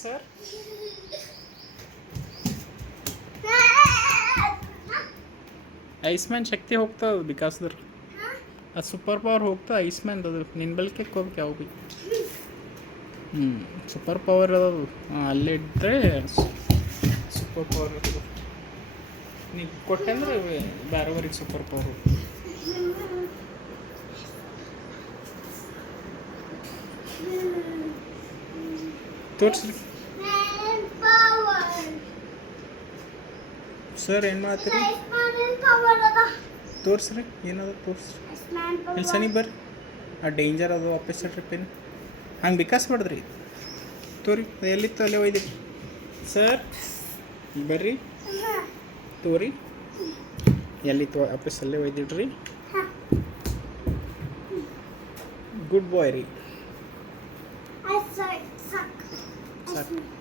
sir ಐಸ್ಮ್ಯಾನ್ ಶಕ್ತಿ ಹೋಗ್ತದೆ ಬಿಕಾಸ್ದ್ರ ಅದು super power ಹೋಗ್ತದೆ ಐಸ್ಮ್ಯಾನ್ ಅದು ನಿನ್ನ ಬಳಿಕೆ ಹೋಗ್ಬೇಕು ಯಾವ ಭೀ ಸೂಪರ್ ಪವರ್ ಅದು ಅಲ್ಲೇ ಇದ್ದರೆ ಸೂಪರ್ ಪವರ್ ಅದು ನೀವು ಕೊಟ್ಟೆ ಅಂದ್ರೆ ಬೇರೆಯವ್ರಿಗೆ ಸೂಪರ್ ಪವರ್ ತೋರಿಸ್ರಿ ಸರ್ ಏನು ಮಾಡ್ತೀರಿ ತೋರಿಸ್ರಿ ಏನದ ತೋರಿಸ್ರಿ ಇಲ್ಲಿ ಸನಿ ಬರ್ರಿ ಆ ಡೇಂಜರ್ ಅದು ವಾಪಸ್ ಟ್ರಿಪ್ಪೇನು ಹಂಗೆ ಬಿಕಾಸ್ಬಾರ್ದ್ರಿ ತೋರಿ ಎಲ್ಲಿತ್ತು ಅಲ್ಲೇ ಒಯ್ದಿರಿ ಸರ್ ಬರ್ರಿ ತೋರಿ ಎಲ್ಲಿತ್ತು ವಾಪಸ್ ಅಲ್ಲೇ ಒಯ್ದಿಡ್ರಿ ಗುಡ್ ಬಾಯ್ ರೀ ಸಾಕು